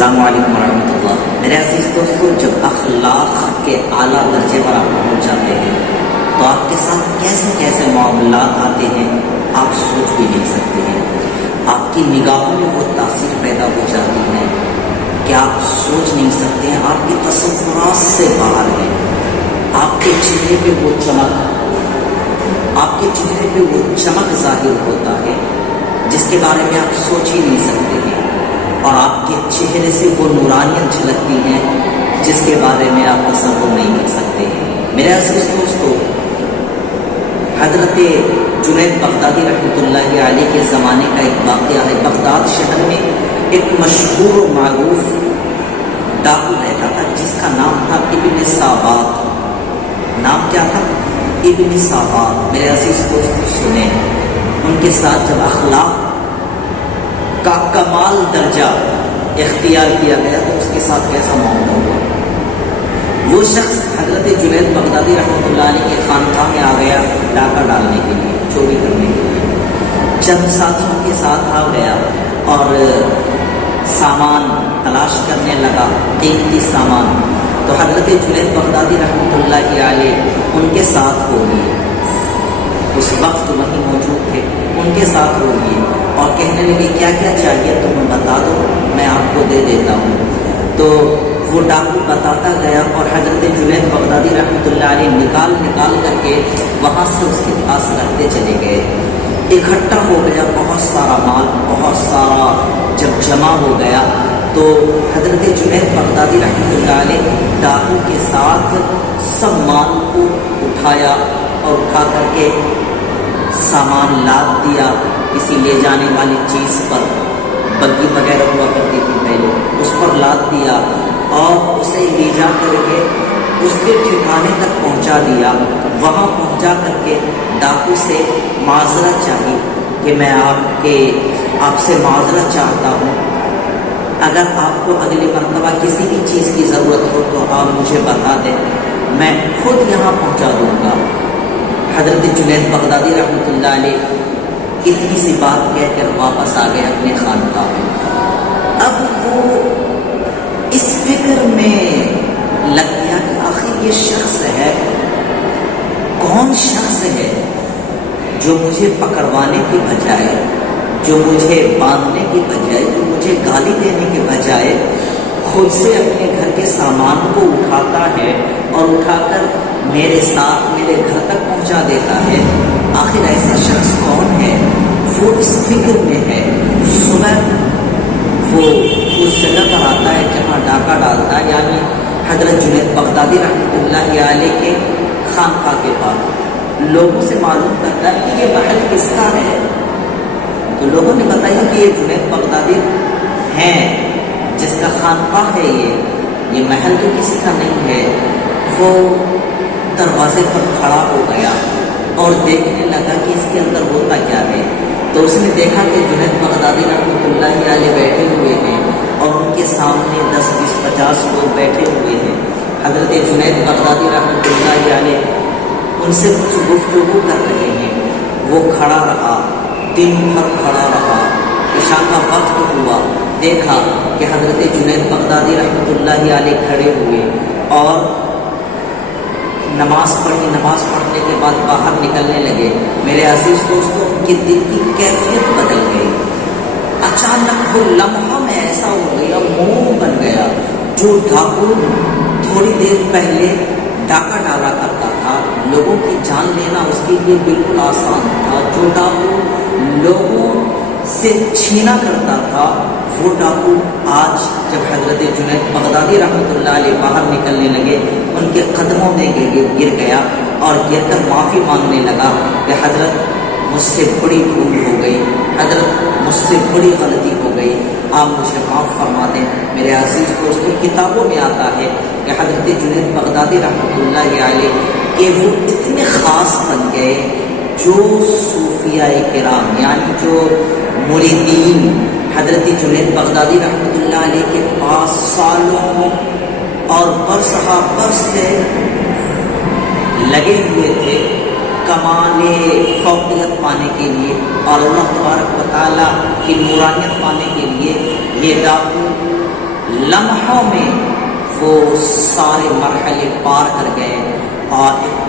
السلام علیکم ورحمۃ اللہ۔ میرے عزیز دوستو، جب اخلاق کے اعلیٰ درجے پر آپ پہنچ جاتے ہیں تو آپ کے ساتھ کیسے کیسے معاملات آتے ہیں آپ سوچ بھی نہیں سکتے ہیں۔ آپ کی نگاہوں میں وہ تاثیر پیدا ہو جاتی ہے کہ آپ سوچ نہیں سکتے ہیں، آپ کی تصورات سے باہر ہے۔ آپ کے چہرے پہ وہ چمک ظاہر ہوتا ہے جس کے بارے میں آپ سوچ ہی نہیں سکتے ہیں، اور آپ کے چہرے سے وہ نورانیت جھلکتی ہے جس کے بارے میں آپ تصور نہیں کر سکتے ہیں۔ میرے عزیز دوستو، حضرت جنید بغدادی رحمۃ اللہ علیہ کے زمانے کا ایک واقعہ ہے۔ بغداد شہر میں ایک مشہور و معروف ڈاکو رہتا تھا جس کا نام تھا ابن سابات۔ نام کیا تھا؟ ابن سابات۔ میرے عزیز دوستو سنیں، ان کے ساتھ جب اخلاق کا کمال درجہ اختیار کیا گیا تو اس کے ساتھ کیسا معاملہ ہوا۔ وہ شخص حضرت جنید بغدادی رحمۃ اللہ علیہ کے خانقاہ میں آ گیا ڈاکہ ڈالنے کے لیے، چوری کرنے کے لیے۔ چند ساتھیوں کے ساتھ آ گیا اور سامان تلاش کرنے لگا، قیمتی سامان۔ تو حضرت جنید بغدادی رحمۃ اللہ علیہ ان کے ساتھ ہو لیے، اس وقت وہیں موجود تھے، ان کے ساتھ ہو لیے اور کہنے لگے کیا کیا چاہیے تمہیں بتا دو، میں آپ کو دے دیتا ہوں۔ تو وہ ڈاکو بتاتا گیا اور حضرت جنید بغدادی رحمۃ اللہ علیہ نکال کر کے وہاں سے اس کے پاس رکھتے چلے گئے۔ اکٹھا ہو گیا بہت سارا مال، بہت سارا جب جمع ہو گیا تو حضرت جنید بغدادی رحمۃ اللہ علیہ ڈاکو کے ساتھ سب مال کو اٹھایا اور اٹھا کر کے سامان لاد دیا کسی لے جانے والی چیز پر، بگی وغیرہ ہوا کرتی تھی پہلے، اس پر لاد دیا اور اسے لے جا کر کے اس کے ٹھکانے تک پہنچا دیا۔ وہاں پہنچا کر کے ڈاکو سے معذرت چاہی کہ میں آپ سے معذرت چاہتا ہوں، اگر آپ کو اگلی مرتبہ کسی بھی چیز کی ضرورت ہو تو آپ مجھے بتا دیں، میں خود یہاں پہنچا دوں گا۔ حضرت جنید بغدادی رحمۃ اللہ علیہ اتنی سی بات کہہ کر واپس آ گئے اپنے خانقاہ میں۔ اب وہ اس فکر میں لگ گیا کہ آخر یہ شخص ہے، کون شخص ہے جو مجھے پکڑوانے کی بجائے، جو مجھے باندھنے کی بجائے، جو مجھے گالی دینے کے بجائے خود سے اپنے گھر کے سامان کو اٹھاتا ہے اور اٹھا کر میرے ساتھ میرے گھر تک پہنچا دیتا ہے۔ آخر ایسا شخص کون ہے؟ وہ اس فکر میں ہے۔ صبح وہ اس جگہ پر آتا ہے جہاں ڈاکہ ڈالتا ہے، یعنی حضرت جنید بغدادی رحمۃ اللہ علیہ کے خانقاہ کے پاس، لوگوں سے معلوم کرتا ہے کہ یہ محل کس کا ہے۔ تو لوگوں نے بتایا کہ یہ جنید بغدادی ہیں جس کا خانقاہ ہے، یہ محل تو کسی کا نہیں ہے۔ وہ دروازے پر کھڑا ہو گیا اور دیکھنے لگا کہ اس کے اندر ہوتا کیا ہے۔ تو اس نے دیکھا کہ جنید بغدادی رحمۃ اللہ علیہ بیٹھے ہوئے ہیں اور ان کے سامنے 10 20 50 لوگ بیٹھے ہوئے ہیں۔ حضرت جنید بغدادی رحمۃ اللہ علیہ ان سے کچھ گفتگو کر رہے ہیں۔ وہ کھڑا رہا، دن بھر کھڑا رہا، عشاء کا وقت ہوا، دیکھا کہ حضرت جنید بغدادی رحمۃ اللہ علیہ کھڑے ہوئے اور نماز پڑھی، نماز پڑھنے کے بعد باہر نکلنے لگے۔ میرے عزیز دوستوں، ان کے دل کی کیفیت بدل گئی۔ اچانک وہ لمحہ میں ایسا ہو گیا، موم بن گیا۔ جو ڈاکو تھوڑی دیر پہلے ڈاکہ ڈالا کرتا تھا، لوگوں کی جان لینا اس کے لیے بالکل آسان تھا، جو ڈاکو لوگوں سے چھینا کرتا تھا، وہ ڈاکو آج جب حضرت جنید بغدادی رحمۃ اللہ علیہ باہر نکلنے لگے ان کے قدموں میں گر گیا اور گر کر معافی مانگنے لگا کہ حضرت مجھ سے بڑی بھول ہو گئی، حضرت مجھ سے بڑی غلطی ہو گئی، آپ مجھے معاف فرما دیں۔ میرے عزیز دوستوں، کتابوں میں آتا ہے کہ حضرت جنید بغدادی رحمۃ اللہ علیہ کہ وہ اتنے خاص بن گئے، جو صوفیاء کرام یعنی جو مریدین حضرت جنید بغدادی رحمۃ اللہ علیہ کے پاس سالوں اور برس سے لگے ہوئے تھے کمال فوقیت پانے کے لیے اور اللہ تبارک و تعالیٰ کی نورانیت پانے کے لیے، یہ ڈاکو لمحوں میں وہ سارے مرحلے پار کر گئے اور ایک